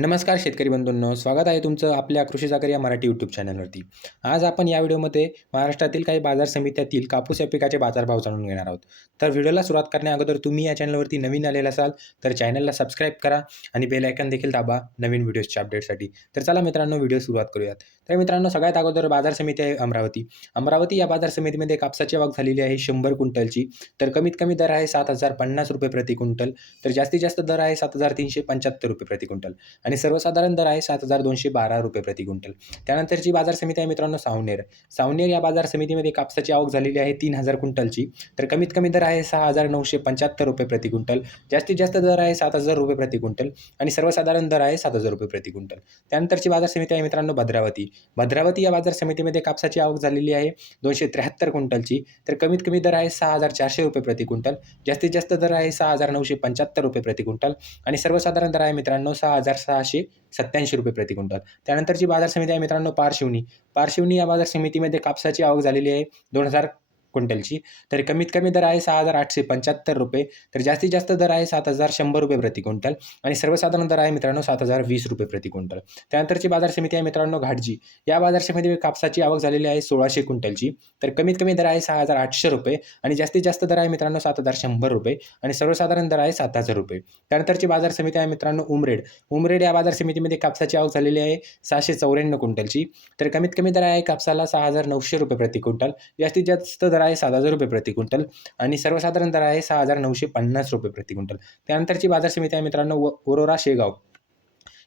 नमस्कार शेतकरी बंधूंनो स्वागत आहे तुमचं आपल्या कृषी जागर या मराठी यूट्यूब चॅनलवरती आज आपण या व्हिडिओमध्ये महाराष्ट्रातील काही बाजार समित्यातील कापूस या पिकाचे बाजारभाव जाणून घेणार आहोत. तर व्हिडिओला सुरुवात करण्या अगोदर तुम्ही या चॅनलवरती नवीन आलेला असाल तर चॅनलला सबस्क्राईब करा आणि बेल आयकन देखील दाबा नवीन व्हिडिओजच्या अपडेटसाठी तर चला मित्रांनो व्हिडिओ सुरुवात करूयात. तर मित्रांनो सगळ्यात अगोदर बाजार समिती आहे अमरावती. अमरावती या बाजार समितीमध्ये कापसाची आवक झालेली आहे शंभर क्विंटलची. तर कमीत कमी दर आहे सात हजार पन्नास रुपये प्रति क्विंटल. तर जास्तीत जास्त दर आहे सात हजार तीनशे पंच्याहत्तर रुपये प्रति क्विंटल. आणि सर्वसाधारण दर आहे सात हजार दोनशे बारा रुपये प्रति क्विंटल. त्यानंतरची बाजार समिती आहे मित्रांनो सावनेर. सावनेर या बाजार समितीमध्ये कापसाची आवक झालेली आहे तीन हजार क्विंटलची. तर कमीत कमी दर आहे सहा हजार नऊशे पंच्याहत्तर रुपये प्रति क्विंटल. जास्तीत जास्त दर आहे सात हजार रुपये प्रति क्विंटल. आणि सर्वसाधारण दर आहे सात हजार रुपये प्रति क्विंटल. त्यानंतरची बाजार समिती आहे मित्रांनो भद्रावती. भद्रावती या बाजार समितीमध्ये कापसाची आवक झालेली आहे. दोनशे त्र्याहत्तर क्विंटलची. तर कमीत कमी दर आहे सहा हजार चारशे रुपये प्रति क्विंटल. जास्तीत जास्त दर आहे सहा हजार नऊशे पंच्याहत्तर रुपये प्रति क्विंटल. आणि सर्वसाधारण दर आहे मित्रांनो सहा हजार सहाशे सत्याऐंशी रुपये प्रति क्विंटल. त्यानंतरची बाजार समिती आहे मित्रांनो पारशिवनी. पारशिवनी या बाजार समितीमध्ये कापसाची आवक झालेली आहे. दोन हजार क्विंटलची तर कमीत कमी दर आहे सहा हजार आठशे पंच्याहत्तर रुपये तर जास्तीत जास्त दर आहे सात हजार शंभर रुपये प्रति क्विंटल आणि सर्वसाधारण दर आहे मित्रांनो सात हजार वीस रुपये प्रति क्विंटल. त्यानंतरची बाजार समिती आहे मित्रांनो घाटजी. या बाजार समितीमध्ये कापसाची आवक झालेली आहे सोळाशे क्विंटलची तर कमीत कमी दर आहे सहा हजार आठशे रुपये आणि जास्तीत जास्त दर आहे मित्रांनो सात हजार शंभर रुपये आणि सर्वसाधारण दर आहे सात हजार रुपये. त्यानंतरची बाजार समिती आहे मित्रांनो उमरेड. उमरेड या बाजार समितीमध्ये कापसाची आवक झालेली आहे सहाशे चौऱ्याण्णव क्विंटलची तर कमीत कमी दर आहे कापसाला सहा हजार नऊशे रुपये प्रति क्विंटल. जास्तीत जास्त दर आहे सात हजार रुपये प्रति क्विंटल आणि सर्वसाधारण दर आहे सहा हजार नऊशे पन्नास रुपये प्रति क्विंटल. त्यानंतरची बाजार समिती आहे मित्रांनो व ओरोरा शेगाव.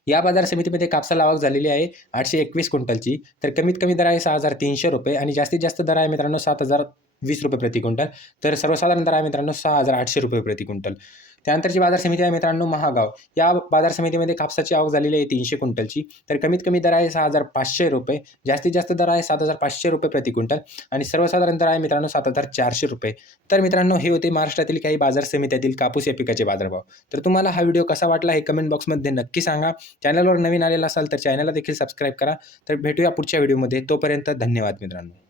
या बाजार समितीमध्ये कापसाला आवक झालेली आहे आठशे एकवीस क्विंटलची. तर कमीत कमी दर आहे सहा हजार तीनशे रुपये आणि जास्तीत जास्त दर आहे मित्रांनो सात हजार वीस रुपये प्रति क्विंटल. तर सर्वसाधारण दर आहे मित्रांनो सहा हजार आठशे रुपये प्रति क्विंटल. त्यानंतरची बाजार समिती आहे मित्रांनो महागाव. या बाजार समितीमध्ये कापसाची आवक झालेली आहे तीनशे क्विंटलची. तर कमीत कमी दर आहे सहा हजार पाचशे रुपये. जास्तीत जास्त दर आहे सात हजार पाचशे रुपये प्रति क्विंटल. आणि सर्वसाधारण दर आहे मित्रांनो सात हजार चारशे रुपये. तर मित्रांनो हे होते महाराष्ट्रातील काही बाजार समित्यातील कापूस या पिकाचे बाजारभाव. तर तुम्हाला हा व्हिडिओ कसा वाटला हे कमेंट बॉक्समध्ये नक्की सांगा. चॅनलवर नवीन आलेला असाल तर चॅनलला देखील सबस्क्राईब करा. तर भेटूया पुढच्या व्हिडिओमध्ये. तोपर्यंत धन्यवाद मित्रांनो.